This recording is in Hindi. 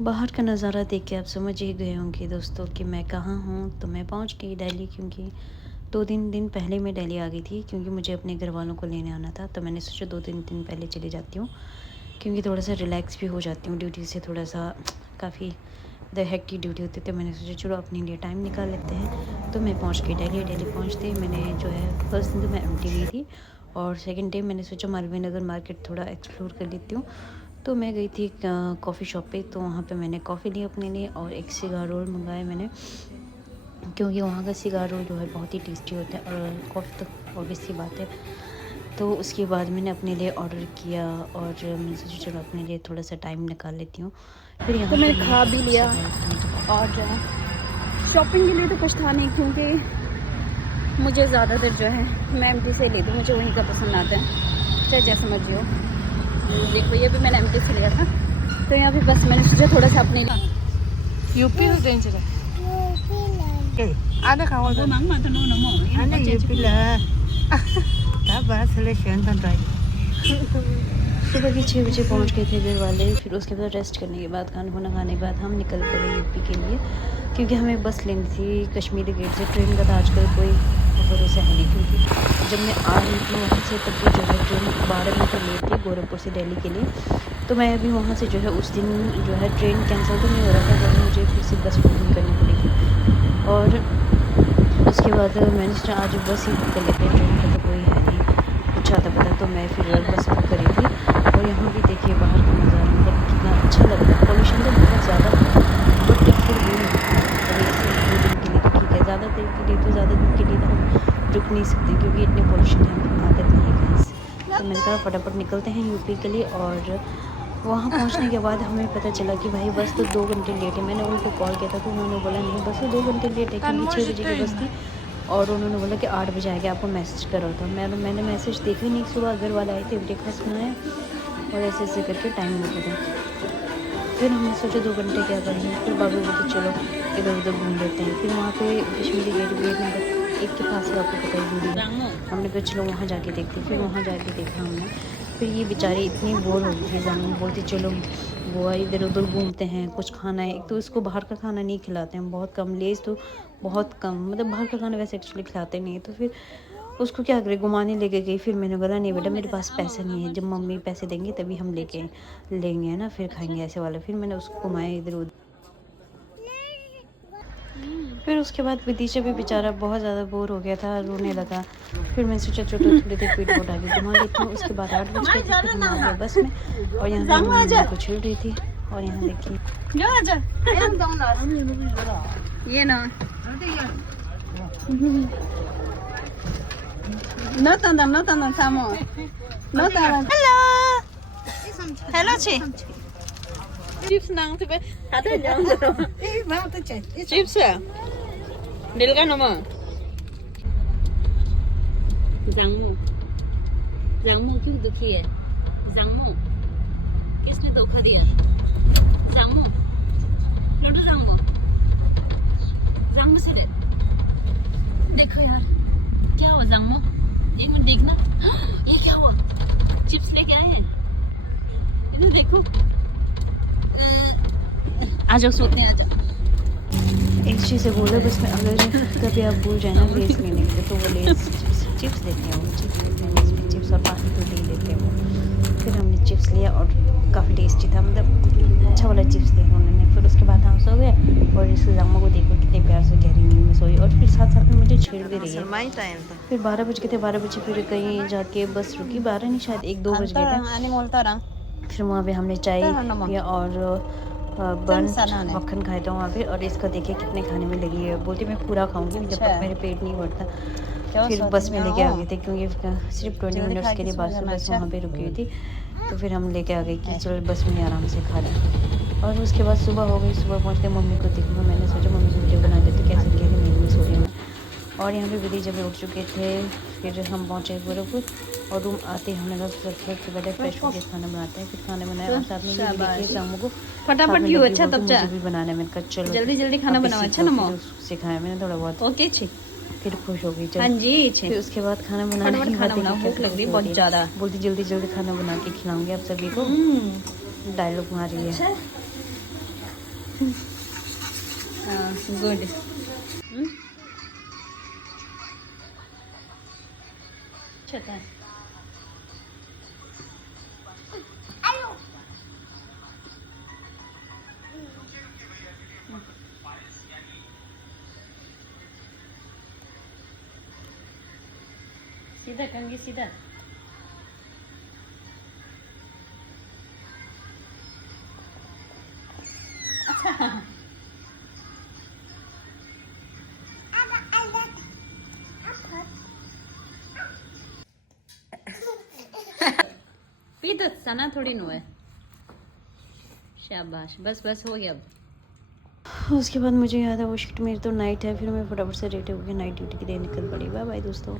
बाहर का नज़ारा देख के आप समझ ही गए होंगे दोस्तों कि मैं कहाँ हूँ। तो मैं पहुँच गई दिल्ली, क्योंकि 2-3 दिन पहले मैं दिल्ली आ गई थी, क्योंकि मुझे अपने घर वालों को लेने आना था। तो मैंने सोचा 2-3 दिन पहले चली जाती हूँ, क्योंकि थोड़ा सा रिलैक्स भी हो जाती हूँ ड्यूटी से। थोड़ा सा काफ़ी हेक्टिक ड्यूटी होती है, तो मैंने सोचा चलो अपने लिए टाइम निकाल लेते हैं। तो मैं पहुँच गई दिल्ली। दिल्ली पहुँचते ही मैंने जो है फर्स्ट दिन तो मैं एमटी गई थी, और सेकंड डे मैंने सोचा मालवीय नगर मार्केट थोड़ा एक्सप्लोर कर लेती हूँ। तो मैं गई थी कॉफ़ी शॉप पे। तो वहाँ पे मैंने कॉफ़ी ली अपने लिए, और एक सिगार रोल मंगाए मैंने, क्योंकि वहाँ का सिगार रोल जो है बहुत ही टेस्टी होता है, और कॉफ़ी तो ऑब्वियस सी बात है। तो उसके बाद मैंने अपने लिए ऑर्डर किया, और मैंने सोचा चलो अपने लिए थोड़ा सा टाइम निकाल लेती हूँ। फिर यहाँ तो पे मैंने मैंने खा भी कुछ लिया। सिगार और जो है शॉपिंग के लिए तो कुछ था नहीं, क्योंकि मुझे ज़्यादातर जो है मैं एमटी से लेती हूँ, मुझे वहीं का पसंद आता है, चाहे जैसा मर्जी हो। देखो ये भी मैंने एमटी से लिया था। तो यहाँ पे बस मैंने सोचा थोड़ा सा अपने यूपी में देंगे ada kawan वो मांग मत नो नमो ada UP lah tak bahas selection tentang सुबह के 6 बजे पहुंच गए थे घर वाले। फिर उसके बाद रेस्ट करने के बाद, खाना खुना खाने के बाद हम निकल पड़े यूपी के लिए, क्योंकि हमें बस लेनी थी कश्मीरी गेट से। ट्रेन का तो आजकल कोई भरोसा है नहीं, क्योंकि जब मैं आ रही थी वहाँ से तब भी जो है ट्रेन 12 मिनट लेट थी गोरखपुर से दिल्ली के लिए। तो मैं अभी वहाँ से जो है उस दिन जो है ट्रेन कैंसिल तो नहीं हो रहा था, बट मुझे फिर से बस बुकिंग करनी पड़ेगी। और उसके बाद मैंने सोचा आज बस ही बुक कर लेते हैं, ट्रेन का तो कोई है नहीं कुछ आता पता। तो मैं फिर बस बुक करी थी। और यहाँ भी देखिए बाहर का नज़ारा, मतलब कितना अच्छा लग रहा है। पॉल्यूशन तो बहुत ज़्यादा है, बट फिर भी अभी ऐसे 2 दिन के लिए तो ठीक है, ज़्यादा देर के लिए तो ज़्यादा दिन के लिए तो हम रुक नहीं सकते, क्योंकि इतने पॉल्यूशन है, हमें आदत नहीं है कहीं से। तो मैंने कहा फटाफट निकलते हैं यूपी के लिए। और वहाँ पहुँचने के बाद हमें पता चला कि भाई बस तो 2 घंटे लेट है। मैंने उनको कॉल किया था, तो उन्होंने बोला नहीं बस तो 2 घंटे लेट है, क्योंकि 6 बजे की बस थी। और उन्होंने बोला कि 8 बजे आएगा, आपको मैसेज करो। था मैंने मैसेज देखा ही नहीं। सुबह घर वाले आए थे, ब्रेकफास्ट बनाया, और ऐसे ऐसे करके टाइम हो गया था। फिर हमने सोचा 2 घंटे क्या करेंगे। फिर बाबू बोलते चलो इधर उधर घूम लेते हैं। फिर वहाँ पे कश्मीरी गेट नंबर 1 के पास है, आपको पता ही दूरी है। हमने कहा चलो वहाँ जाके देखते। फिर वहाँ जाके देखा हमने। फिर ये बेचारी इतनी बोर हो गई थी, जानू बोलती चलो बुआ इधर उधर घूमते हैं, कुछ खाना है। एक तो इसको बाहर का खाना नहीं खिलाते हैं, बहुत कम, लेज तो बहुत कम, मतलब बाहर का खाना वैसे एक्चुअली खिलाते नहीं है। तो फिर उसको क्या करे, घुमाने लेके गई। फिर मैंने बोला नहीं बेटा मेरे पास पैसा नहीं है, जब मम्मी पैसे देंगे तभी हम लेके लेंगे, है ना, फिर खाएंगे ऐसे वाला। फिर मैंने उसको घुमाया इधर उधर। फिर उसके बाद भतीजा भी बेचारा बहुत ज़्यादा बोर हो गया था, रोने लगा। फिर मैंने सोचा चलो थोड़ी देर पीठ उठा के घुमा लेती हूँ। उसके बाद 8 बज गए थे, फिर हम आ गए बस में। और यहाँ पे मम्मी को छेड़ रही थी। और यहाँ देखिए ये ना no tanda samo no tanda hello chị chips nang thì ada yang mau tuh cek chips ya dilkan nama Rangmu क्यों दुखी है? Rangmu किसने धोखा दिया? Rangmu नोटो Rangmu से दे देखो यार क्या हुआ Rangmu एक मिनट देखना ये क्या हुआ चिप्स लेके आए हैं इन्हें देखो आ जाओ सोते हैं आ जाओ। एक चीज़ से बोला बस में, अगर कभी आप भूल जाए ना लेस लेने के लिए, तो वो लेस चिप्स देते हैं, वो चिप्स देते हैं, इसमें चिप्स और पानी तो दे देते हैं वो। फिर हमने चिप्स लिया, और काफ़ी टेस्टी था, मतलब अच्छा वाला चिप्स दिया उन्होंने। फिर उसके बाद हम सो गए। और इस जम्मा को देखो कितने प्यार से गहरी नींद में सोई, और फिर साथ साथ में मुझे छेड़ भी रही है। फिर 12 बज गए थे। 12 बजे फिर कहीं जाके बस रुकी, 12 नहीं शायद 1-2 बज गए थे। फिर वहाँ पे हमने चाय पिया और बन मक्खन खाया था वहाँ पे। और इसका देखिए कितने खाने में लगी है, बोलती मैं पूरा खाऊंगी जब तक मेरे पेट नहीं भरता। फिर बस में लेके आ गए थे, क्योंकि सिर्फ 20 मिनट्स के लिए बस वहाँ पे रुकी हुई थी। तो फिर हम लेके आ गए कि चलो बस में आराम से खा लें। और उसके बाद सुबह हो गई। सुबह पहुँचते मम्मी को देखूँगा, मैंने सोचा मम्मी को वीडियो बना देते कैसे गहरी नींद में सो रही हूँ। और यहाँ पे विधि जब उठ चुके थे। फिर हम पहुँचे गोरखपुर, और रूम आते ही हमने कहा सबसे पहले फ्रेश होकर खाना बनाते हैं। फिर खाना बनाया, और साथ में ये भी देखिए शाम को फटाफट भी अच्छा तब मुझे भी बनाना है। मैंने कहा चलो जल्दी जल्दी खाना बनाओ अच्छा ना सिखाया मैंने थोड़ा बहुत। ओके छी फिर खुश हो गई। हाँ जी फिर उसके बाद खाना बनाने की खाना बनाओ भूख लग रही है बहुत ज़्यादा। बोलती जल्दी जल्दी खाना बना के खिलाऊंगी आप सभी को, डायलॉग मार रही है। गुड। अच्छा है। सीधा कंगी सीधा। पी तो सना थोड़ी नो है। शाबाश, बस बस हो गया अब। उसके बाद मुझे याद है वो शिफ्ट मेरी तो नाइट है, फिर मैं फटाफट से रेडी होकर नाइट ड्यूटी के लिए निकल पड़ी। बाय बाय दोस्तों।